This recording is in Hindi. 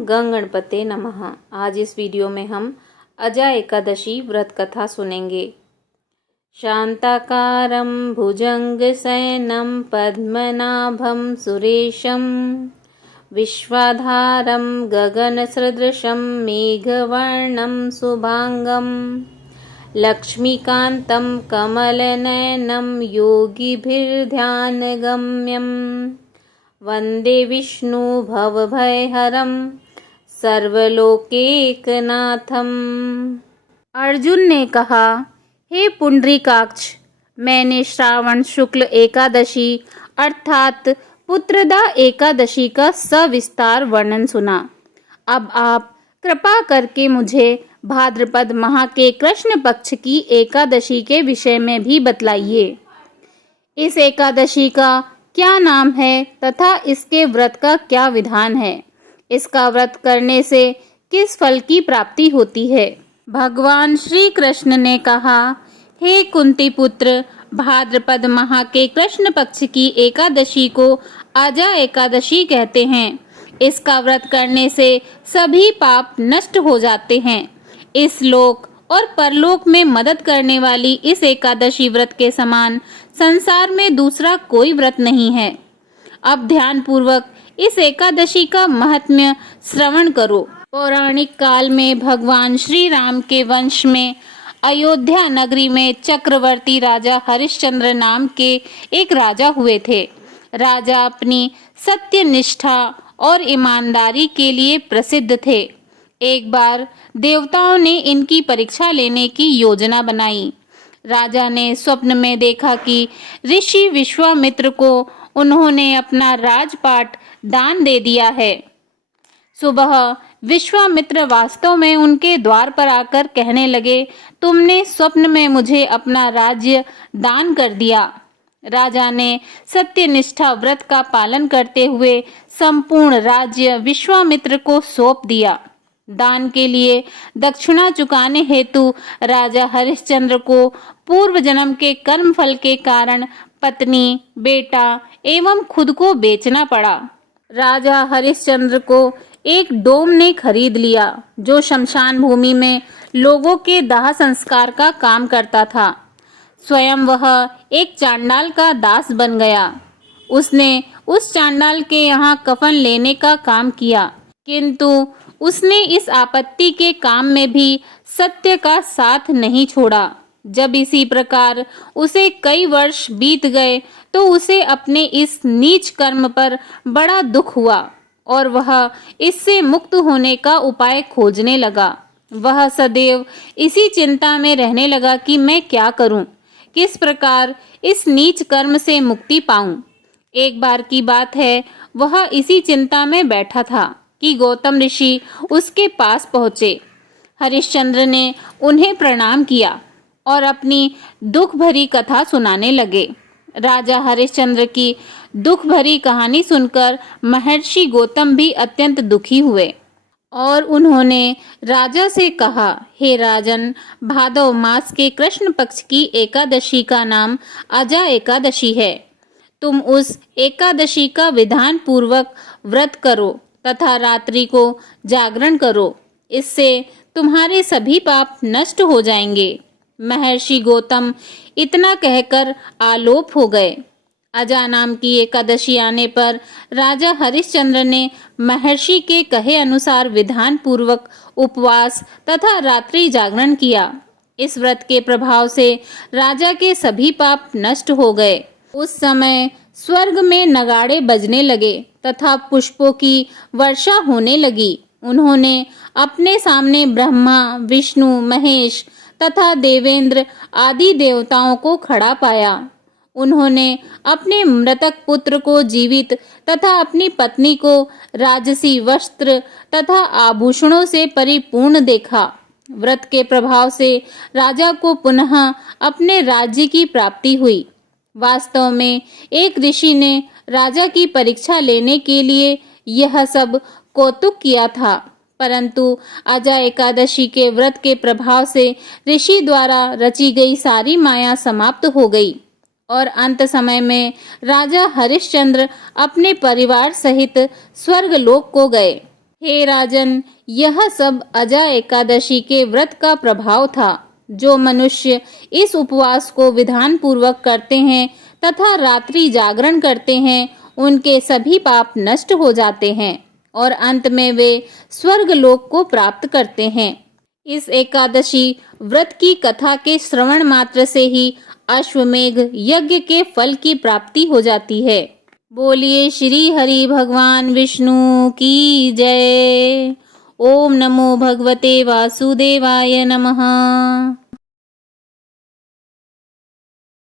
गं गणपते नमः। आज इस वीडियो में हम अजा एकादशी व्रत कथा सुनेंगे। शांताकारं भुजंगशयनं पद्मनाभं सुरेशं विश्वाधारं गगनसदृशं मेघवर्णं शुभांगं लक्ष्मीकान्तं कमलनयनं योगिभिर्ध्यानगम्यं वंदे विष्णु भवभयहरं सर्वलोकैकनाथम। अर्जुन ने कहा, हे पुंडरीकाक्ष, मैंने श्रावण शुक्ल एकादशी अर्थात पुत्रदा एकादशी का सविस्तार वर्णन सुना। अब आप कृपा करके मुझे भाद्रपद माह के कृष्ण पक्ष की एकादशी के विषय में भी बतलाइए। इस एकादशी का क्या नाम है तथा इसके व्रत का क्या विधान है? इसका व्रत करने से किस फल की प्राप्ति होती है? भगवान श्री कृष्ण ने कहा, हे कुंती पुत्र, भाद्रपद माह के कृष्ण पक्ष की एकादशी को अजा एकादशी कहते हैं। इसका व्रत करने से सभी पाप नष्ट हो जाते हैं। इस लोक और परलोक में मदद करने वाली इस एकादशी व्रत के समान संसार में दूसरा कोई व्रत नहीं है। अब ध्यान पूर्वक इस एकादशी का महात्म्य श्रवण करो। पौराणिक काल में भगवान श्री राम के वंश में अयोध्या नगरी में चक्रवर्ती राजा हरिश्चंद्र नाम के एक राजा हुए थे। राजा अपनी सत्यनिष्ठा और ईमानदारी के लिए प्रसिद्ध थे। एक बार देवताओं ने इनकी परीक्षा लेने की योजना बनाई। राजा ने स्वप्न में देखा कि ऋषि विश्वामित्र को उन्होंने अपना राजपाट दान दे दिया है। सुबह विश्वामित्र वास्तव में उनके द्वार पर आकर कहने लगे, तुमने स्वप्न में मुझे अपना राज्य दान कर दिया। राजा ने सत्यनिष्ठा व्रत का पालन करते हुए संपूर्ण राज्य विश्वामित्र को सौंप दिया। दान के लिए दक्षिणा चुकाने हेतु राजा हरिश्चंद्र को पूर्व जन्म के कर्म फल के कारण पत्नी, बेटा एवं खुद को बेचना पड़ा। राजा हरिश्चंद्र को एक डोम ने खरीद लिया जो शमशान भूमि में लोगों के दाह संस्कार का काम करता था। स्वयं वह एक चांडाल का दास बन गया। उसने उस चांडाल के यहाँ कफन लेने का काम किया, किंतु उसने इस आपत्ति के काम में भी सत्य का साथ नहीं छोड़ा। जब इसी प्रकार उसे कई वर्ष बीत गए तो उसे अपने इस नीच कर्म पर बड़ा दुख हुआ और वह इससे मुक्त होने का उपाय खोजने लगा। वह सदैव इसी चिंता में रहने लगा कि मैं क्या करूं, किस प्रकार इस नीच कर्म से मुक्ति पाऊं। एक बार की बात है, वह इसी चिंता में बैठा था कि गौतम ऋषि उसके पास पहुंचे। हरिश्चंद्र ने उन्हें प्रणाम किया और अपनी दुख भरी कथा सुनाने लगे। राजा हरिश्चंद्र की दुख भरी कहानी सुनकर महर्षि गौतम भी अत्यंत दुखी हुए और उन्होंने राजा से कहा, हे राजन, भादव मास के कृष्ण पक्ष की एकादशी का नाम अजा एकादशी है। तुम उस एकादशी का विधान पूर्वक व्रत करो तथा रात्रि को जागरण करो। इससे तुम्हारे सभी पाप नष्ट हो जाएंगे। महर्षि गौतम इतना कहकर आलोप हो गए। अजा नाम की एकादशी आने पर राजा हरिश्चंद्र ने महर्षि के कहे अनुसार विधान पूर्वक उपवास तथा रात्रि जागरण किया। इस व्रत के प्रभाव से राजा के सभी पाप नष्ट हो गए। उस समय स्वर्ग में नगाड़े बजने लगे तथा पुष्पों की वर्षा होने लगी। उन्होंने अपने सामने ब्रह्मा, विष्णु, महेश तथा देवेंद्र आदि देवताओं को खड़ा पाया। उन्होंने अपने मृतक पुत्र को जीवित तथा अपनी पत्नी को राजसी वस्त्र तथा आभूषणों से परिपूर्ण देखा। व्रत के प्रभाव से राजा को पुनः अपने राज्य की प्राप्ति हुई। वास्तव में एक ऋषि ने राजा की परीक्षा लेने के लिए यह सब कौतुक किया था, परंतु अजा एकादशी के व्रत के प्रभाव से ऋषि द्वारा रची गई सारी माया समाप्त हो गई और अंत समय में राजा हरिश्चंद्र अपने परिवार सहित स्वर्गलोक को गए। हे राजन, यह सब अजा एकादशी के व्रत का प्रभाव था। जो मनुष्य इस उपवास को विधान पूर्वक करते हैं तथा रात्रि जागरण करते हैं, उनके सभी पाप नष्ट हो जाते हैं और अंत में वे स्वर्ग लोक को प्राप्त करते हैं। इस एकादशी व्रत की कथा के श्रवण मात्र से ही अश्वमेघ यज्ञ के फल की प्राप्ति हो जाती है। बोलिए श्री हरि भगवान विष्णु की जय। ओम नमो भगवते वासुदेवाय नमः।